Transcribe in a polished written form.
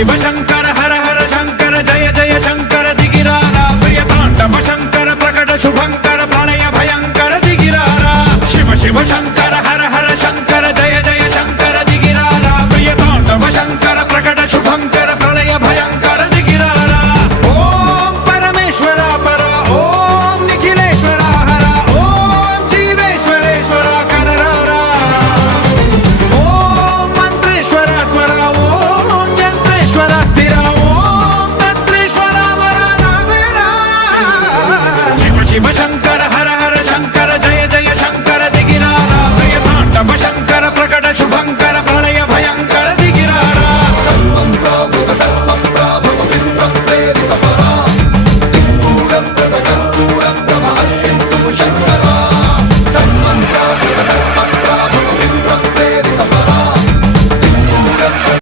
शिव शंकर हर हर शंकर जय जय शंकर दिगिरारा प्रिय तांडव शंकर प्रकट शुभंकर प्रलय भयंकर दिगिरारा शिव शिव शंकर